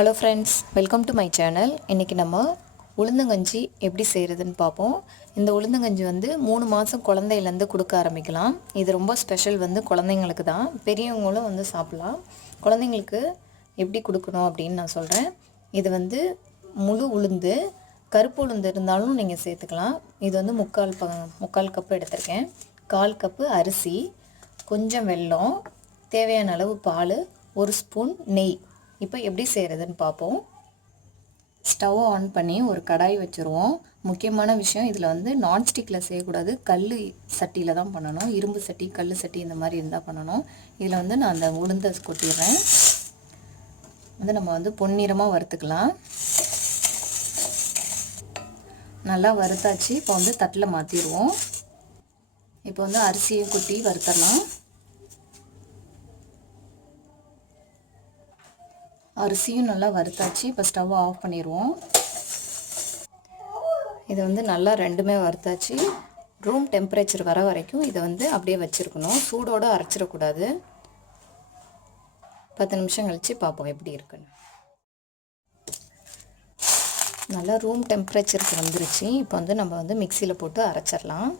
Hello friends welcome to my channel இன்றைக்கி நம்ம உளுந்தங்கஞ்சி எப்படி செய்கிறதுன்னு பார்ப்போம். இந்த உளுந்தங்கஞ்சி வந்து மூணு மாதம் குழந்தையிலேருந்து கொடுக்க ஆரம்பிக்கலாம். இது ரொம்ப ஸ்பெஷல் வந்து குழந்தைங்களுக்கு தான். பெரியவங்களும் வந்து சாப்பிட்லாம். குழந்தைங்களுக்கு எப்படி கொடுக்கணும் அப்படின்னு நான் சொல்கிறேன் இது வந்து முழு உளுந்து கருப்பு உளுந்து இருந்தாலும் நீங்கள் சேர்த்துக்கலாம். இது வந்து முக்கால் ப முக்கால் கப்பு எடுத்திருக்கேன். கால் கப்பு அரிசி கொஞ்சம் வெல்லம் தேவையான அளவு பால் ஒரு ஸ்பூன் நெய். இப்போ எப்படி செய்கிறதுன்னு பார்ப்போம். ஸ்டவ் ஆன் பண்ணி ஒரு கடாய் வச்சுருவோம். முக்கியமான விஷயம் இதில் வந்து நான்ஸ்டிக்கில் செய்யக்கூடாது. கல் சட்டியில் தான் பண்ணணும். இரும்பு சட்டி கல் சட்டி இந்த மாதிரி இருந்தால் பண்ணணும். இதில் வந்து நான் அந்த உளுந்தை கொட்டிடுறேன். வந்து நம்ம வந்து பொன்னிறமாக வறுத்துக்கலாம். நல்லா வறுத்தாச்சு. இப்போ வந்து தட்டில் மாற்றிடுவோம் இப்போ வந்து அரிசியும் கொட்டி வறுத்தலாம் அரிசியும் நல்லா வறுத்தாச்சு. இப்போ ஸ்டவ் ஆஃப் பண்ணிடுவோம் இது வந்து நல்லா ரெண்டுமே வறுத்தாச்சு. ரூம் டெம்பரேச்சர் வர வரைக்கும் இதை வந்து அப்படியே வச்சுருக்கணும். சூடோடு அரைச்சிடக்கூடாது. பத்து நிமிஷம் கழித்து பார்ப்போம் எப்படி இருக்குன்னு. நல்லா ரூம் டெம்பரேச்சருக்கு வந்துருச்சு. இப்போ வந்து நம்ம வந்து மிக்சியில் போட்டு அரைச்சிடலாம்.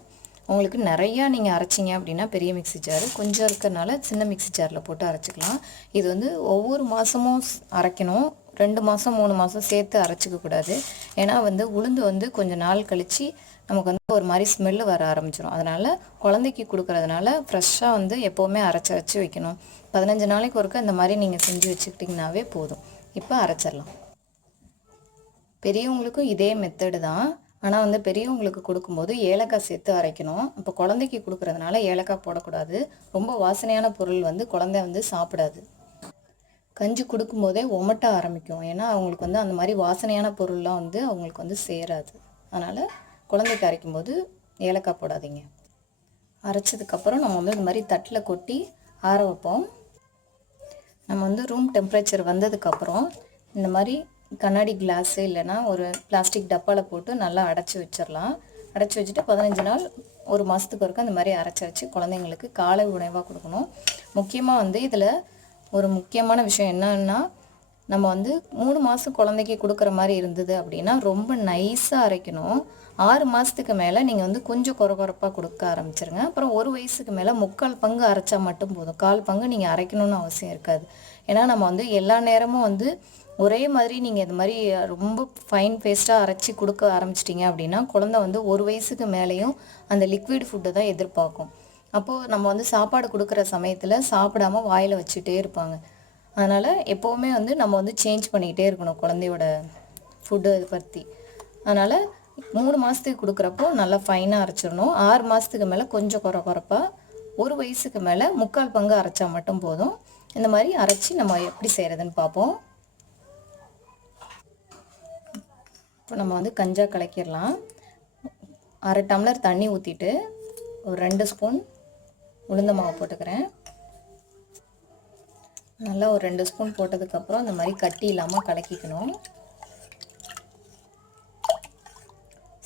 உங்களுக்கு நிறையா நீங்கள் அரைச்சிங்க அப்படின்னா பெரிய மிக்சி ஜார். கொஞ்சம் இருக்கிறனால சின்ன மிக்சி ஜாரில் போட்டு அரைச்சிக்கலாம். இது வந்து ஒவ்வொரு மாதமும் அரைக்கணும். ரெண்டு மாதம் மூணு மாதம் சேர்த்து அரைச்சிக்க கூடாது. ஏன்னா வந்து உளுந்து வந்து கொஞ்சம் நாள் கழித்து நமக்கு வந்து ஒரு மாதிரி ஸ்மெல்லு வர ஆரம்பிச்சிடும் அதனால் குழந்தைக்கு கொடுக்குறதுனால ஃப்ரெஷ்ஷாக வந்து எப்போவுமே அரைச்சி வச்சு வைக்கணும். பதினஞ்சு நாளைக்கு ஒருக்க இந்த மாதிரி நீங்கள் செஞ்சு வச்சுக்கிட்டிங்கனாவே போதும். இப்போ அரைச்சிடலாம். பெரியவங்களுக்கும் இதே மெத்தடு தான். ஆனால் வந்து பெரியவங்களுக்கு கொடுக்கும்போது ஏலக்காய் சேர்த்து அரைக்கணும். இப்போ குழந்தைக்கு கொடுக்குறதுனால ஏலக்காய் போடக்கூடாது. ரொம்ப வாசனையான பொருள் வந்து குழந்தை வந்து சாப்பிடாது. கஞ்சி கொடுக்கும்போதே ஒமட்ட ஆரம்பிக்கும். ஏன்னா அவங்களுக்கு வந்து அந்த மாதிரி வாசனையான பொருள்லாம் வந்து அவங்களுக்கு வந்து சேராது. அதனால் குழந்தைக்கு அரைக்கும்போது ஏலக்காய் போடாதீங்க. அரைச்சதுக்கப்புறம் நம்ம வந்து இந்த மாதிரி தட்டில் கொட்டி ஆற வைப்போம். நம்ம வந்து ரூம் டெம்பரேச்சர் வந்ததுக்கப்புறம் இந்த மாதிரி கண்ணாடி கிளாஸு இல்லைன்னா ஒரு பிளாஸ்டிக் டப்பாவில் போட்டு நல்லா அடைச்சி வச்சிடலாம் அடைச்சி வச்சுட்டு பதினஞ்சு நாள் ஒரு மாதத்துக்கு ஒருக்க அந்த மாதிரி அரைச்சி வச்சு குழந்தைங்களுக்கு காலை உணவாக கொடுக்கணும். முக்கியமாக வந்து இதில் ஒரு முக்கியமான விஷயம் என்னன்னா நம்ம வந்து மூணு மாதம் குழந்தைக்கு கொடுக்குற மாதிரி இருந்தது அப்படின்னா ரொம்ப நைஸாக அரைக்கணும். ஆறு மாதத்துக்கு மேலே நீங்கள் வந்து கொஞ்சம் குறகுறப்பாக கொடுக்க ஆரம்பிச்சிருங்க. அப்புறம் ஒரு வயசுக்கு மேலே முக்கால் பங்கு அரைச்சா மட்டும் போதும். கால் பங்கு நீங்கள் அரைக்கணும்னு அவசியம் இருக்காது. ஏன்னா நம்ம வந்து எல்லா நேரமும் வந்து ஒரே மாதிரி நீங்கள் இது மாதிரி ரொம்ப ஃபைன் பேஸ்ட்டாக அரைச்சி கொடுக்க ஆரம்பிச்சிட்டிங்க அப்படின்னா குழந்த வந்து ஒரு வயசுக்கு மேலேயும் அந்த லிக்விட் ஃபுட்டை தான் எதிர்பார்க்கும். அப்போது நம்ம வந்து சாப்பாடு கொடுக்குற சமயத்தில் சாப்பிடாம வாயில் வச்சுட்டே இருப்பாங்க. அதனால் எப்போவுமே வந்து நம்ம வந்து சேஞ்ச் பண்ணிக்கிட்டே இருக்கணும் குழந்தையோட ஃபுட்டு பற்றி அதனால் மூணு மாதத்துக்கு கொடுக்குறப்போ நல்லா ஃபைனாக அரைச்சிடணும். ஆறு மாதத்துக்கு மேலே கொஞ்சம் குறை குறைப்பாக ஒரு வயசுக்கு மேலே முக்கால் பங்கு அரைச்சா மட்டும் போதும். இந்த மாதிரி அரைச்சி நம்ம எப்படி செய்கிறதுன்னு பார்ப்போம். இப்போ நம்ம வந்து கஞ்சா கலக்கிடலாம். அரை டம்ளர் தண்ணி ஊற்றிட்டு ஒரு ரெண்டு ஸ்பூன் உளுந்த மாவு போட்டுக்கிறேன். நல்லா ஒரு ரெண்டு ஸ்பூன் போட்டதுக்கப்புறம் அந்த மாதிரி கட்டி இல்லாமல் கலக்கிக்கணும்.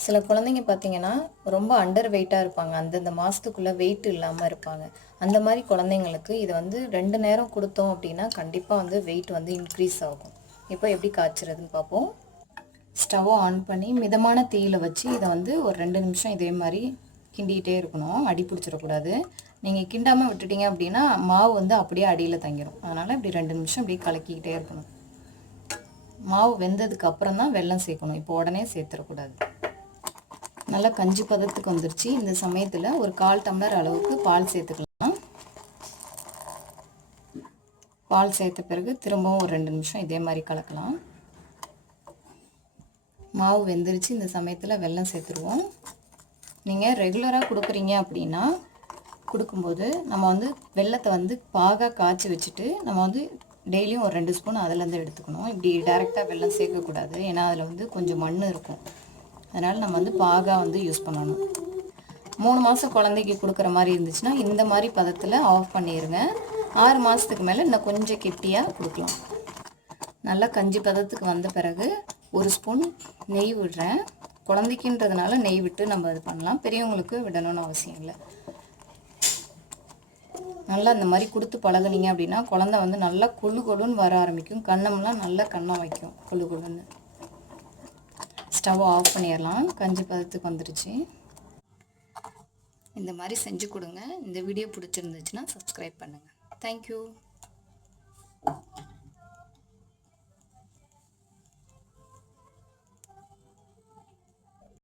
சில குழந்தைங்க பார்த்தீங்கன்னா ரொம்ப அண்டர் வெயிட்டாக இருப்பாங்க. அந்தந்த மாதத்துக்குள்ளே வெயிட் இல்லாமல் இருப்பாங்க. அந்த மாதிரி குழந்தைங்களுக்கு இதை வந்து ரெண்டு நேரம் கொடுத்தோம் அப்படின்னா கண்டிப்பாக வந்து வெயிட் வந்து இன்க்ரீஸ் ஆகும். இப்போ எப்படி காய்ச்சறதுன்னு பார்ப்போம் ஸ்டவ்வை ஆன் பண்ணி மிதமான தீயில் வச்சு இதை வந்து ஒரு ரெண்டு நிமிஷம் இதே மாதிரி கிண்டிகிட்டே இருக்கணும். அடி பிடிச்சிடக்கூடாது. நீங்கள் கிண்டாமல் விட்டுட்டீங்க அப்படின்னா மாவு வந்து அப்படியே அடியில் தங்கிடும் அதனால் இப்படி ரெண்டு நிமிஷம் இப்படி கலக்கிக்கிட்டே இருக்கணும். மாவு வெந்ததுக்கு அப்புறம் தான் வெல்லம் சேர்க்கணும். இப்போ உடனே சேர்த்துடக்கூடாது. நல்லா கஞ்சி பதத்துக்கு வந்துருச்சு. இந்த சமயத்தில் ஒரு கால் டம்ளர் அளவுக்கு பால் சேர்த்துக்கலாம். பால் சேர்த்த பிறகு திரும்பவும் ஒரு ரெண்டு நிமிஷம் இதே மாதிரி கலக்கலாம். மாவு வெந்துருச்சு. இந்த சமயத்தில் வெல்லம் சேர்த்துருவோம். நீங்கள் ரெகுலராக கொடுக்குறீங்க அப்படின்னா கொடுக்கும்போது நம்ம வந்து வெள்ளத்தை வந்து பாகாக காய்ச்சி வச்சுட்டு நம்ம வந்து டெய்லியும் ஒரு ரெண்டு ஸ்பூன் அதிலேருந்து எடுத்துக்கணும். இப்படி டைரெக்டாக வெல்லம் சேர்க்கக்கூடாது. ஏன்னா அதில் வந்து கொஞ்சம் மண் இருக்கும். அதனால் நம்ம வந்து பாகாக வந்து யூஸ் பண்ணணும். மூணு மாதம் குழந்தைக்கு கொடுக்குற மாதிரி இருந்துச்சுன்னா இந்த மாதிரி பதத்தில் ஆஃப் பண்ணிடுங்க ஆறு மாதத்துக்கு மேலே இன்னும் கொஞ்சம் கெட்டியாக கொடுக்கலாம். நல்லா கஞ்சி பதத்துக்கு வந்த பிறகு ஒரு ஸ்பூன் நெய் விடுறேன். குழந்தைக்குன்றதுனால நெய் விட்டு நம்ம இது பண்ணலாம். பெரியவங்களுக்கு விடணும்னு அவசியம் இல்லை. நல்லா இந்த மாதிரி கொடுத்து பழகுனீங்க அப்படின்னா குழந்தை வந்து நல்லா கொழு கொழுன்னு வர ஆரம்பிக்கும். கண்ணம்லாம் நல்லா கண்ணம் வைக்கும். கொழு கொழுன்னு. ஸ்டவ் ஆஃப் பண்ணிடலாம். கஞ்சி பதத்துக்கு வந்துடுச்சு இந்த மாதிரி செஞ்சு கொடுங்க. இந்த வீடியோ பிடிச்சிருந்துச்சுன்னா சப்ஸ்கிரைப் பண்ணுங்கள் தேங்க்யூ